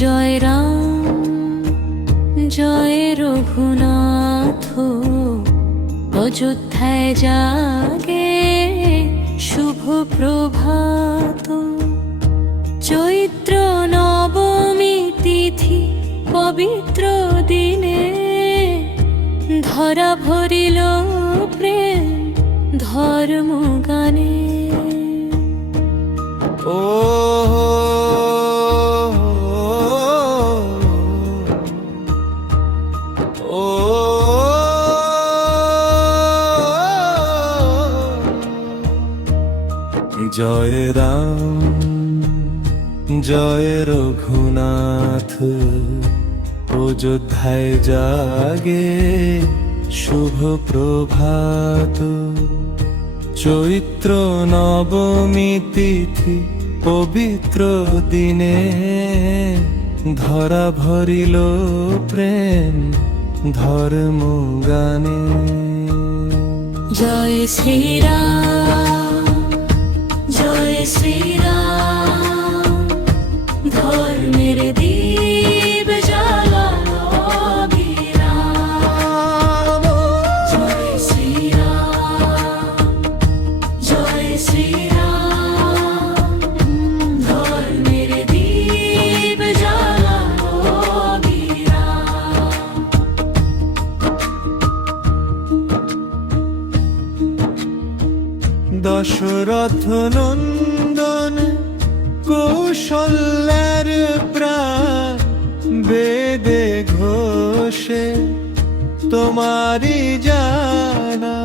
জয় রাম জয় রঘুনাথ, অযোধ্যায় জাগে শুভ প্রভাত। চৈত্র নবমী তিথি পবিত্র দিনে, ধরা ভরিল প্রেম ধর্ম গানে। ও জয় রাম জয় রঘুনাথ, অযোধ্যায় জাগে শুভ প্রভাত। চৈত্র নবমী তিথি পবিত্র দিনে, ধরা ভরিল প্রেম ধর্ম গানে। জয় শ্রীরাম জয় শ্রীরাম, ধর্মের দীপ জ্বালানো অবিরাম। জয় শ্রীরাম জয় শ্রীরাম, ধর্মের দীপ জ্বালানো অবিরাম। দশরথ নন্দন কৌশল্যের প্রাণ, বেদে ঘোষে তোমারি জানা।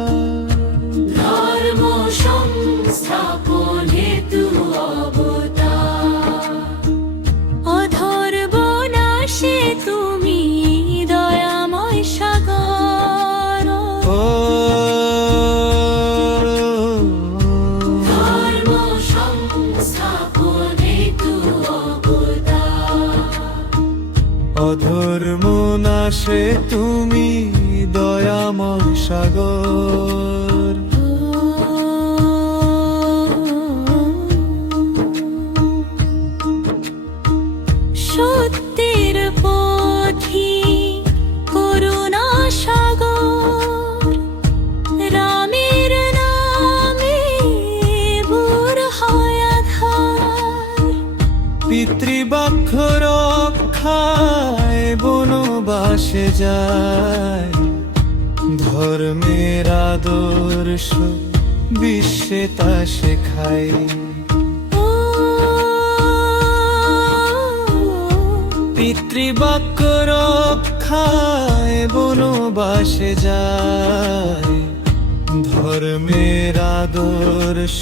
ধর্ম সংস্থাপন হেতু অবতার, অধর্ম নাশে তুমি দয়াময় সাগর। ধর্ম সংস্থাপন হেতু অবতার, অধর্ম নাশে তুমি দয়াময় সাগর। সত্যের পথি করুণা সাগর, রামের নামে বুর হয় আধার। পিতৃবাক্য রক্ষায় বনবাসে যায়, ধর্মের আদর্শ বিশ্বে তা শেখায়। পিতৃবাক্য রক্ষায় বনবাসে যায়, ধর্মের আদর্শ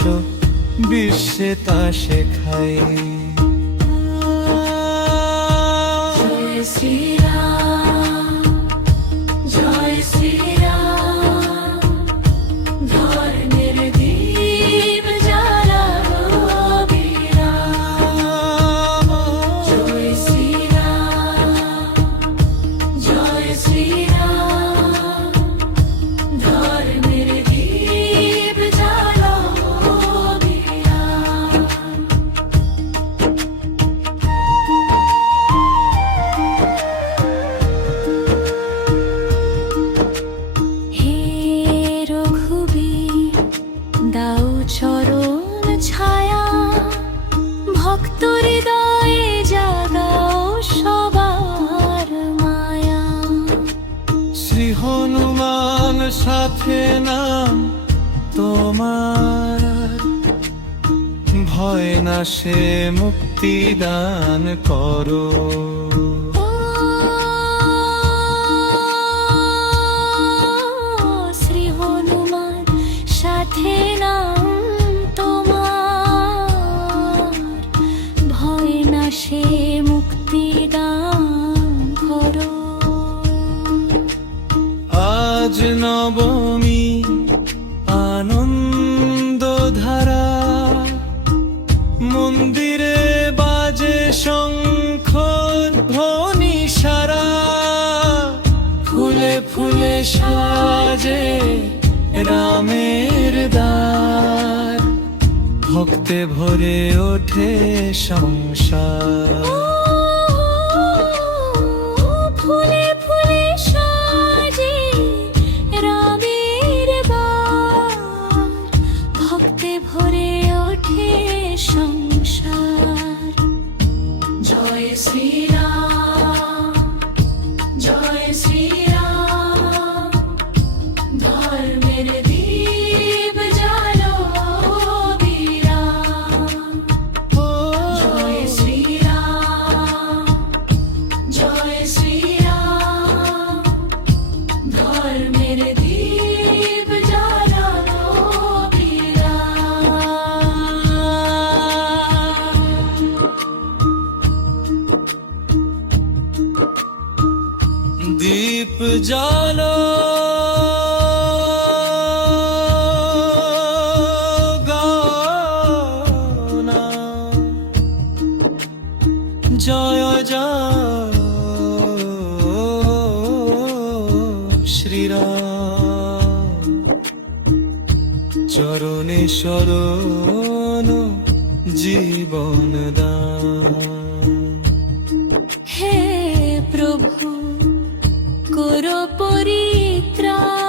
বিশ্বে তা শেখায়। জয় শ্রীরাম জয় শ্রীরাম, ধর্মের দীপ জ্বালানো অবিরাম। জয় শ্রীরাম জয় শ্রীরাম, ধর্মের দীপ জ্বালানো অবিরাম। হে রঘুবীর, দাও চরণ ছায়া, ভক্ত হৃদয়ে জাগাও সবার মায়া। শ্রী হনুমান সাথে নাম তোমার, ভয় নাশে মুক্তি দান করো। শ্রী হনুমান সাথে নাম তোমার, ভয় নাশে মুক্তি দান করো। আজ নবমী আনন্দ ধারা, মন্দিরে বাজে শঙ্খ ধ্বনি সারা। ফুলে ফুলে সাজে রামের দ্বার, ভক্তে ভরে ওঠে সংসার। সংসার। জয় শ্রীরাম, জয় শ্রীরাম, ধর্মের দীপ জ্বালো বিরাম। জয় শ্রীরাম, জয় শ্রীরাম, ধর্মের দীপ জ্বালো বিরাম। দীপ জ্বালো গানা, জয় জয় শ্রীরাম। চরণে শরণ জীবন দান। হে প্রভু করো পরিত্রাণ।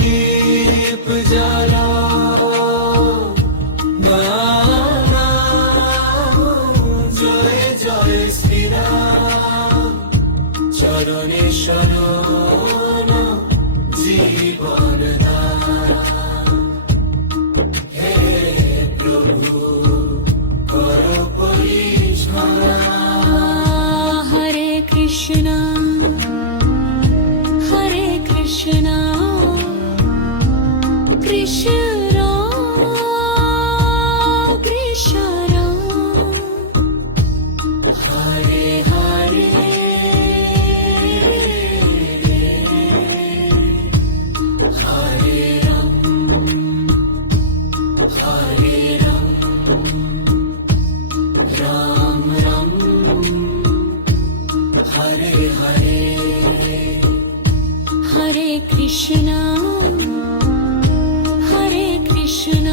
দীপ জ্বালাও গানা, জয় জয় শ্রীরাম। চরণে শরণ জীবন দান। হে প্রভু করো পরিত্রাণ। হরে কৃষ্ণ হরে কৃষ্ণ কৃষ্ণ কৃষ্ণ হরে হরে হরে রাম, হরে রাম, রাম রাম, হরে হরে। হরে কৃষ্ণ হরে কৃষ্ণ